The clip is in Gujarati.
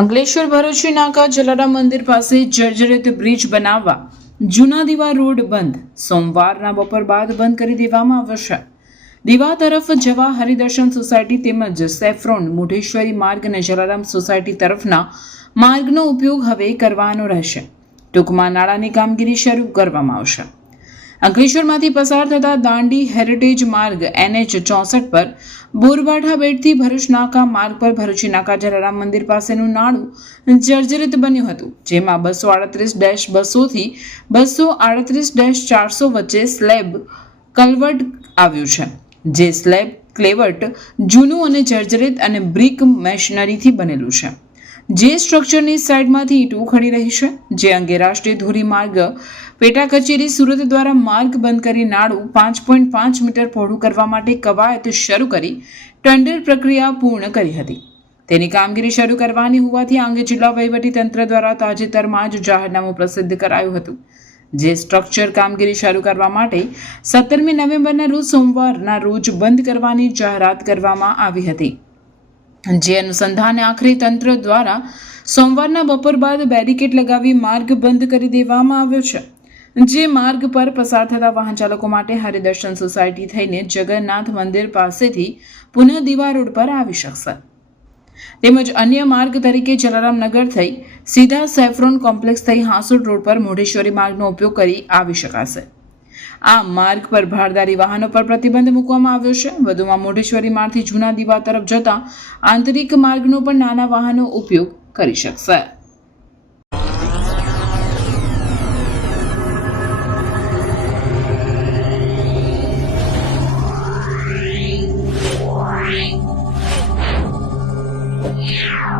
અંકલેશ્વર ભરૂચી નાકા જલારામ મંદિર પાસે જર્જરિત બ્રિજ બનાવવા જૂના દીવા રોડ બંધ. સોમવારના બપોર બાદ બંધ કરી દેવામાં આવશે. દીવા તરફ જવા હરિદર્શન સોસાયટી તેમજ સેફ્રોન મુઢેશ્વરી માર્ગ અને જલારામ સોસાયટી તરફના માર્ગનો ઉપયોગ હવે કરવાનો રહેશે. ટૂંકમાં નાળાની કામગીરી શરૂ કરવામાં આવશે. અંકલેશ્વરમાંથી પસાર થતા દાંડી હેરિટેજ માર્ગ એનએચ ચોસઠ પર બોરવાઢા બેટથી ભરૂચ નાકા માર્ગ પર ભરૂચી નાકા જલારામ મંદિર પાસેનું નાળું જર્જરિત બન્યું હતું, જેમાં બસો આડત્રીસ ડેશ બસોથી બસો આડત્રીસ ડેશ ચારસો વચ્ચે સ્લેબ કલવર્ટ આવ્યું છે, જે સ્લેબ ક્લેવર્ટ જૂનું અને જર્જરિત અને બ્રિક મેશનરીથી બનેલું છે. જે સ્ટ્રક્ચરની સાઇડમાંથી ઈંટો ખડી રહી છે, જે અંગે રાષ્ટ્રીય ધોરીમાર્ગ પેટા કચેરી સુરત દ્વારા માર્ગ બંધ કરી નાળું પાંચ પોઈન્ટ પાંચ મીટર પહોળું કરવા માટે કવાયત શરૂ કરી ટેન્ડર પ્રક્રિયા પૂર્ણ કરી હતી. તેની કામગીરી શરૂ કરવાની હોવાથી આ અંગે જિલ્લા તંત્ર દ્વારા તાજેતરમાં જ જાહેરનામું પ્રસિદ્ધ કરાયું હતું. જે સ્ટ્રક્ચર કામગીરી શરૂ કરવા માટે સત્તરમી નવેમ્બરના રોજ સોમવારના રોજ બંધ કરવાની જાહેરાત કરવામાં આવી હતી. જે અનુસંધાને આખરી તંત્ર દ્વારા સોમવારના બપોર બાદ બેરિકેડ લગાવી માર્ગ બંધ કરી દેવામાં આવ્યો છે. જે માર્ગ પર પસાર થતા વાહન ચાલકો માટે હરિદર્શન સોસાયટી થઈને જગન્નાથ મંદિર પાસેથી પુનઃ દિવા રોડ પર આવી શકશે. તેમજ અન્ય માર્ગ તરીકે જલારામ નગર થઈ સીધા સેફ્રોન કોમ્પ્લેક્સ થઈ હાંસોડ રોડ પર મોઢેશ્વરી માર્ગનો ઉપયોગ કરી આવી શકાશે. આ માર્ગ પર ભારદારી વાહનો પર પ્રતિબંધ મૂકવામાં આવ્યો છે વધુમાં મોઢેશ્વરી માર્ગથી જૂના દીવા તરફ જતા આંતરિક માર્ગનો પણ નાના વાહનો ઉપયોગ કરી શકશે Yeah.